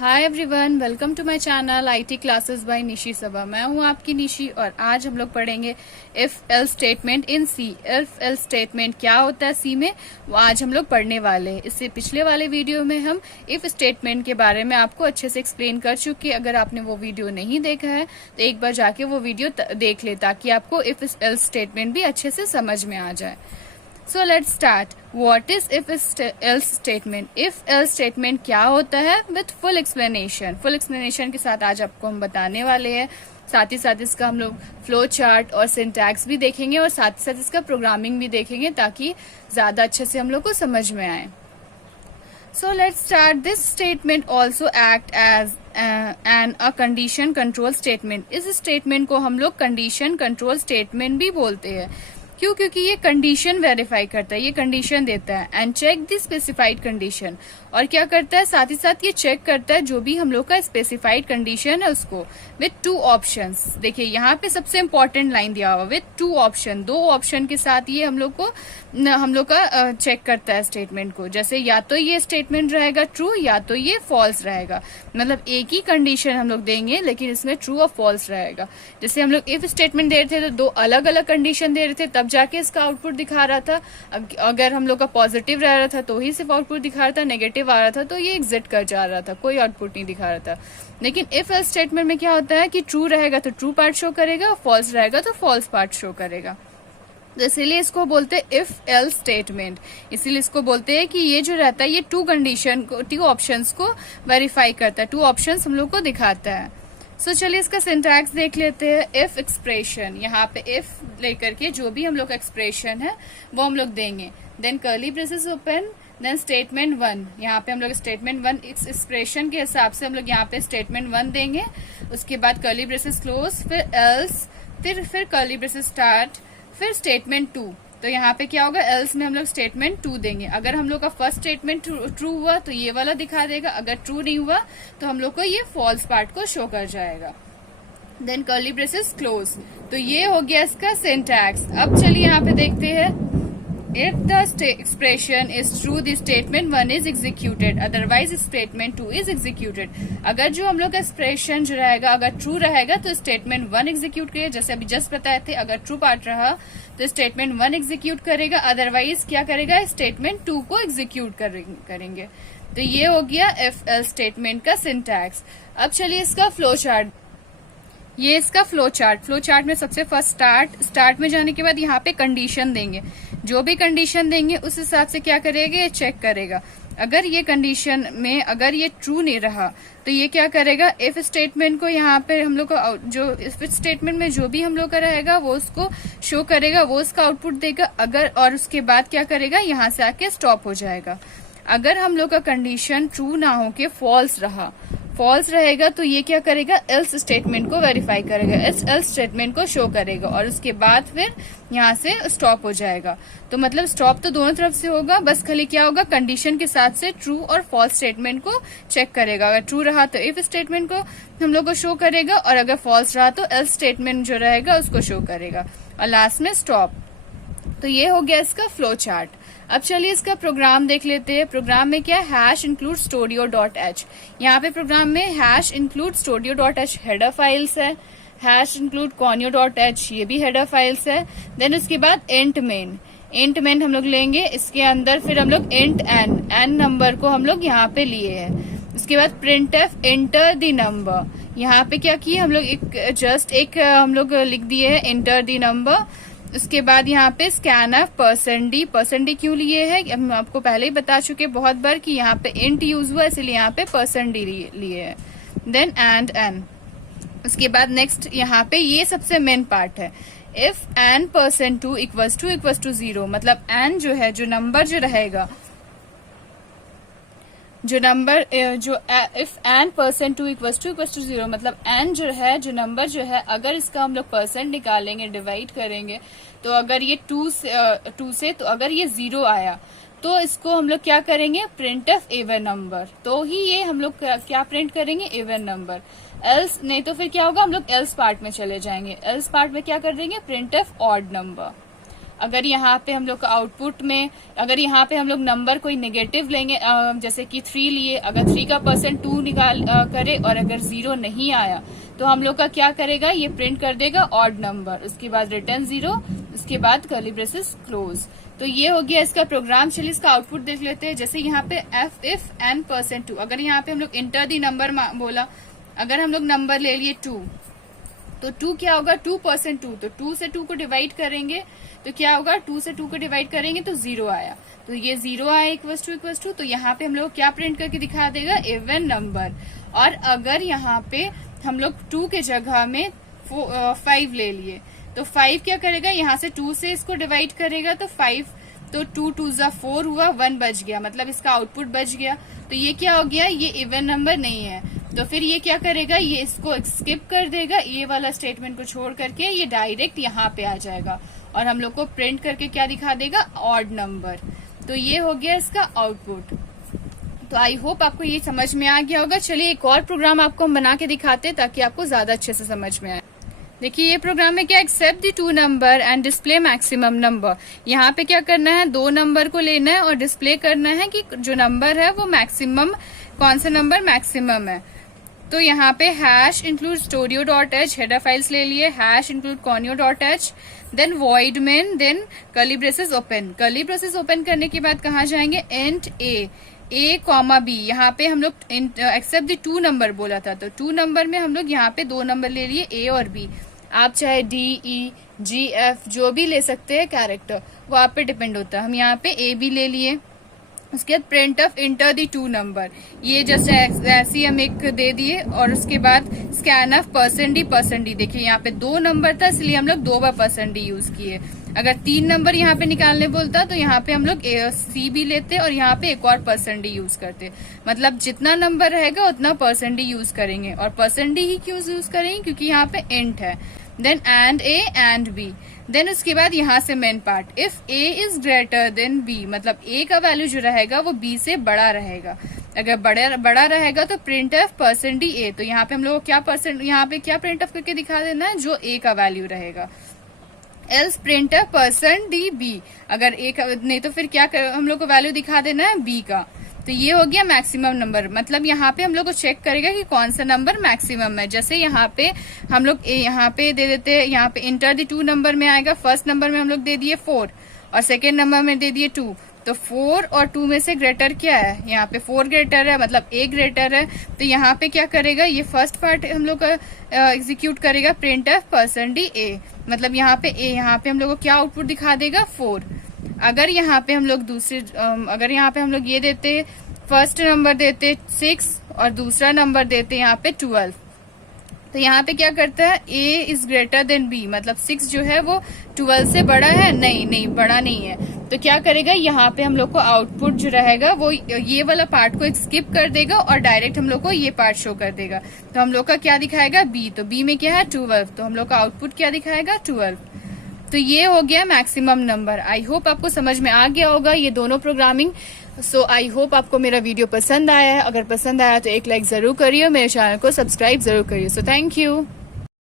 Hi everyone, welcome to my channel IT classes by Nishi Saba. मैं हूं आपकी निशी और आज हम लोग पढ़ेंगे if else statement in C. If else statement क्या होता है सी में, वो आज हम लोग पढ़ने वाले हैं। इससे पिछले वाले वीडियो में हम इफ स्टेटमेंट के बारे में आपको अच्छे से एक्सप्लेन कर चुके। अगर आपने वो वीडियो नहीं देखा है तो एक बार जाके वो वीडियो देख ले, ताकि आपको इफ एल स्टेटमेंट भी अच्छे से समझ में आ जाए। So let's start. What is if else statement? If else statement क्या होता है with full explanation. Full explanation के साथ आज आपको हम बताने वाले हैं। साथ ही साथ इसका हम लोग फ्लो चार्ट और सिंटैक्स भी देखेंगे और साथ ही साथ इसका प्रोग्रामिंग भी देखेंगे, ताकि ज्यादा अच्छे से हम लोग को समझ में आए। So let's start. This statement also act as a condition control statement. इस statement को हम लोग condition control statement भी बोलते हैं। क्यों? क्योंकि ये कंडीशन वेरीफाई करता है, ये कंडीशन देता है and check the specified condition. और क्या करता है, साथ ही साथ ये चेक करता है जो भी हम लोग का स्पेसिफाइड कंडीशन है उसको विथ टू ऑप्शंस। देखिए यहाँ पे सबसे इंपॉर्टेंट लाइन दिया हुआ विथ टू ऑप्शन, दो ऑप्शन के साथ ये हम लोग का चेक करता है स्टेटमेंट को। जैसे या तो ये स्टेटमेंट रहेगा ट्रू या तो ये फॉल्स रहेगा। मतलब एक ही कंडीशन हम लोग देंगे लेकिन इसमें ट्रू और फॉल्स रहेगा। जैसे हम लोग इफ स्टेटमेंट दे रहे थे तो दो अलग अलग कंडीशन दे रहे थे, तब जाके इसका आउटपुट दिखा रहा था। अगर हम लोग का पॉजिटिव रह रहा था तो ही सिर्फ आउटपुट दिखा रहा था, नेगेटिव आ रहा था तो ये एग्जिट कर जा रहा था, कोई आउटपुट नहीं दिखा रहा था। लेकिन इफ एल्स स्टेटमेंट में क्या होता है कि ट्रू रहेगा तो ट्रू पार्ट शो करेगा, फॉल्स रहेगा तो फॉल्स पार्ट शो करेगा। तो इसीलिए इसको बोलते हैं इफ एल्स स्टेटमेंट। इसीलिए इसको बोलते हैं कि ये जो रहता है ये टू कंडीशन को, टू ऑप्शंस को वेरीफाई करता है, टू ऑप्शंस हम लोग को दिखाता है। सो चलिए इसका सिंटैक्स देख लेते हैं। इफ एक्सप्रेशन, यहाँ पे इफ लेकर के जो भी हम लोग का एक्सप्रेशन है वो हम लोग देंगे। Then curly braces open, then statement one. यहाँ पे हम लोग स्टेटमेंट वन एक्सप्रेशन के हिसाब से हम लोग यहाँ पे स्टेटमेंट वन देंगे। उसके बाद कर्ली ब्रेसेस क्लोज, फिर एल्स, फिर कर्ली ब्रेसेस स्टार्ट, फिर स्टेटमेंट टू। तो यहाँ पे क्या होगा, एल्स में हम लोग स्टेटमेंट टू देंगे। अगर हम लोग का फर्स्ट स्टेटमेंट ट्रू हुआ तो ये वाला दिखा देगा, अगर ट्रू नहीं हुआ तो हम लोग को ये फॉल्स पार्ट को शो कर जाएगा। Then curly braces close. तो ये हो गया इसका सिंटैक्स। अब चलिए यहाँ पे देखते हैं। If the expression is true, the statement 1 is executed. Otherwise, statement 2 is executed. अगर जो हम लोग का एक्सप्रेशन जो रहेगा अगर ट्रू रहेगा तो स्टेटमेंट 1 एग्जीक्यूट करेगा। जैसे अभी जस्ट बताए थे, अगर ट्रू पार्ट रहा तो स्टेटमेंट 1 एग्जीक्यूट करेगा, अदरवाइज क्या करेगा, स्टेटमेंट 2 को एग्जीक्यूट करेंगे। तो ये हो गया इफ एल्स स्टेटमेंट का सिंटैक्स। अब चलिए इसका फ्लो चार्ट। ये इसका फ्लो चार्ट में सबसे फर्स्ट स्टार्ट में जाने के बाद यहाँ पे कंडीशन देंगे। जो भी कंडीशन देंगे उस हिसाब से क्या करेगा, ये चेक करेगा। अगर ये कंडीशन में अगर ये ट्रू नहीं रहा तो ये क्या करेगा, इफ स्टेटमेंट को यहाँ पे हम लोग का जो इफ स्टेटमेंट में जो भी हम लोग का रहेगा वो उसको शो करेगा, वो उसका आउटपुट देगा। अगर और उसके बाद क्या करेगा, यहाँ से आके स्टॉप हो जाएगा। अगर हम लोग का कंडीशन ट्रू ना हो के फॉल्स रहेगा तो ये क्या करेगा, एल्स स्टेटमेंट को वेरीफाई करेगा, एल्स स्टेटमेंट को शो करेगा और उसके बाद फिर यहाँ से स्टॉप हो जाएगा। तो मतलब स्टॉप तो दोनों तरफ से होगा, बस खाली क्या होगा, कंडीशन के साथ से ट्रू और फॉल्स स्टेटमेंट को चेक करेगा। अगर ट्रू रहा तो इफ स्टेटमेंट को हम लोग को शो करेगा और अगर फॉल्स रहा तो एल्स स्टेटमेंट जो रहेगा उसको शो करेगा और लास्ट में स्टॉप। तो ये हो गया इसका फ्लो चार्ट। अब चलिए इसका प्रोग्राम देख लेते हैं। प्रोग्राम में क्या है, hash include studio dot H. यहाँ पे प्रोग्राम में hash include studio dot H header files है, हैश इंक्लूड कॉन्यो डॉट एच ये भी हेडर फाइल्स है। देन उसके बाद एंट मेन हम लोग लेंगे। इसके अंदर फिर हम लोग एंट एन नंबर को हम लोग यहाँ पे लिए हैं। उसके बाद print F enter the number. यहाँ पे क्या किए हम लोग, एक हम लोग लिख दिए है एंटर द नंबर। उसके बाद यहाँ पे स्कैन एफ परसेंट डी क्यों लिए है, हम आपको पहले ही बता चुके बहुत बार कि यहाँ पे इंट यूज हुआ, इसलिए यहाँ पे परसेंट डी लिए है। Then and N. उसके बाद नेक्स्ट यहाँ पे ये सबसे मेन पार्ट है, if N percent two equals to 0। मतलब एन जो है, जो नंबर जो रहेगा, if N percent two equals to 0, मतलब एन जो है, जो नंबर जो है, अगर इसका हम लोग परसेंट निकालेंगे, डिवाइड करेंगे, तो अगर ये टू से तो अगर ये 0 आया तो इसको हम लोग क्या करेंगे, प्रिंट एफ इवन नंबर। तो ही ये हम लोग क्या प्रिंट करेंगे, इवन नंबर। एल्स नहीं तो फिर क्या होगा, हम लोग एल्स पार्ट में चले जाएंगे। एल्स पार्ट में क्या कर देंगे, प्रिंट एफ ऑड नंबर। अगर यहाँ पे हम लोग का आउटपुट में अगर यहाँ पे हम लोग नंबर कोई नेगेटिव लेंगे, जैसे कि 3 लिए, अगर 3 का परसेंट 2 निकाल करे और अगर 0 नहीं आया तो हम लोग का क्या करेगा, ये प्रिंट कर देगा ऑड नंबर, उसके बाद रिटर्न 0, उसके बाद कर्ली ब्रेसेस क्लोज। तो ये हो गया इसका प्रोग्राम। चलिए इसका आउटपुट देख लेते हैं। जैसे यहाँ पे इफ n%2, अगर यहाँ पे हम लोग इंटर दी नंबर बोला, अगर हम लोग नंबर ले लिए 2, तो 2 क्या होगा, 2%2, तो 2 से 2 को डिवाइड करेंगे तो क्या होगा, 2 से 2 को डिवाइड करेंगे तो 0 आया, तो ये 0 आया इक्वल्स टू, तो यहाँ पे हम लोग क्या प्रिंट करके दिखा देगा, इवन नंबर। और अगर यहाँ पे हम लोग 2 के जगह में 5 ले लिए, तो 5 क्या करेगा, यहाँ से 2 से इसको डिवाइड करेगा तो 5, तो 2 2 जा 4 हुआ, 1 बच गया, मतलब इसका आउटपुट बच गया। तो ये क्या हो गया, ये इवन नंबर नहीं है, तो फिर ये क्या करेगा, ये इसको स्किप कर देगा, ये वाला स्टेटमेंट को छोड़ करके ये डायरेक्ट यहाँ पे आ जाएगा और हम लोग को प्रिंट करके क्या दिखा देगा, ऑड नंबर। तो ये हो गया इसका आउटपुट। तो आई होप आपको ये समझ में आ गया होगा। चलिए एक और प्रोग्राम आपको हम बना के दिखाते हैं ताकि आपको ज्यादा अच्छे से समझ में आए। देखिए ये प्रोग्राम में क्या, accept the 2 number and display maximum number. यहाँ पे क्या करना है, 2 नंबर को लेना है और डिस्प्ले करना है कि जो नंबर है वो मैक्सिमम, कौन सा नंबर मैक्सिमम है। तो यहाँ पे hash include stdio dot H, header files ले लिए, hash include conio dot H, then void main, then curly braces open. Curly braces open करने के बाद कहाँ जाएंगे, इंट ए कॉमा बी। यहाँ पे हम लोग एक्सेप्ट द 2 नंबर बोला था, तो 2 नंबर में हम लोग यहाँ पे 2 नंबर ले लिए, ए और बी। आप चाहे डी ई जी एफ जो भी ले सकते हैं कैरेक्टर, वो आप पे डिपेंड होता है। हम यहाँ पे ए बी ले लिए, उसके बाद print of inter the 2 number, ये जस्ट ऐसे ही हम एक दे दिए, और उसके बाद स्कैन ऑफ %d। देखिए यहाँ पे 2 नंबर था इसलिए हम लोग 2 बार %d यूज किए। अगर 3 नंबर यहाँ पे निकालने बोलता तो यहाँ पे हम लोग सी भी लेते और यहाँ पे एक और %d यूज करते। मतलब जितना नंबर रहेगा उतना %d यूज करेंगे, और %d ही क्यों यूज करेंगे, क्योंकि यहाँ पे इंट है। Then and A and B, then उसके बाद यहाँ से main part, if A is greater than B, मतलब ए का वैल्यू जो रहेगा वो बी से बड़ा रहेगा। अगर बड़ा रहेगा तो प्रिंट ऑफ %a, तो यहाँ पे हम लोग क्या यहाँ पे क्या प्रिंट ऑफ करके दिखा देना है, जो ए का वैल्यू रहेगा। एल्स प्रिंट ऑफ %b, अगर ए का नहीं तो फिर क्या हम लोग को वैल्यू दिखा देना है बी का। तो ये हो गया मैक्सिमम नंबर, मतलब यहाँ पे हम लोग को चेक करेगा कि कौन सा नंबर मैक्सिमम है। जैसे यहाँ पे हम लोग यहाँ पे दे देते हैं, यहाँ पे इंटर द 2 नंबर में आएगा, फर्स्ट नंबर में हम लोग दे दिए 4 और सेकेंड नंबर में दे दिए 2, तो 4 और 2 में से ग्रेटर क्या है, यहाँ पे 4 ग्रेटर है, मतलब ए ग्रेटर है। तो यहाँ पे क्या करेगा, ये फर्स्ट पार्ट हम लोग एग्जीक्यूट करेगा, प्रिंट ऑफ %a, मतलब यहाँ पे ए, यहाँ पे हम लोग को क्या आउटपुट दिखा देगा, 4। अगर यहाँ पे हम लोग अगर यहाँ पे हम लोग ये देते, फर्स्ट नंबर देते 6 और दूसरा नंबर देते यहाँ पे 12, तो यहाँ पे क्या करता है, a is greater then b, मतलब 6 जो है वो 12 से बड़ा है, नहीं बड़ा नहीं है। तो क्या करेगा, यहाँ पे हम लोग को आउटपुट जो रहेगा वो ये वाला पार्ट को स्किप कर देगा और डायरेक्ट हम लोग को ये पार्ट शो कर देगा। तो हम लोग का क्या दिखाएगा, b, तो b में क्या है 12, तो हम लोग का आउटपुट क्या दिखाएगा 12। तो ये हो गया मैक्सिमम नंबर। आई होप आपको समझ में आ गया होगा ये दोनों प्रोग्रामिंग। सो आई होप आपको मेरा वीडियो पसंद आया है। अगर पसंद आया तो एक लाइक जरूर करिए, मेरे चैनल को सब्सक्राइब जरूर करिए। So thank you.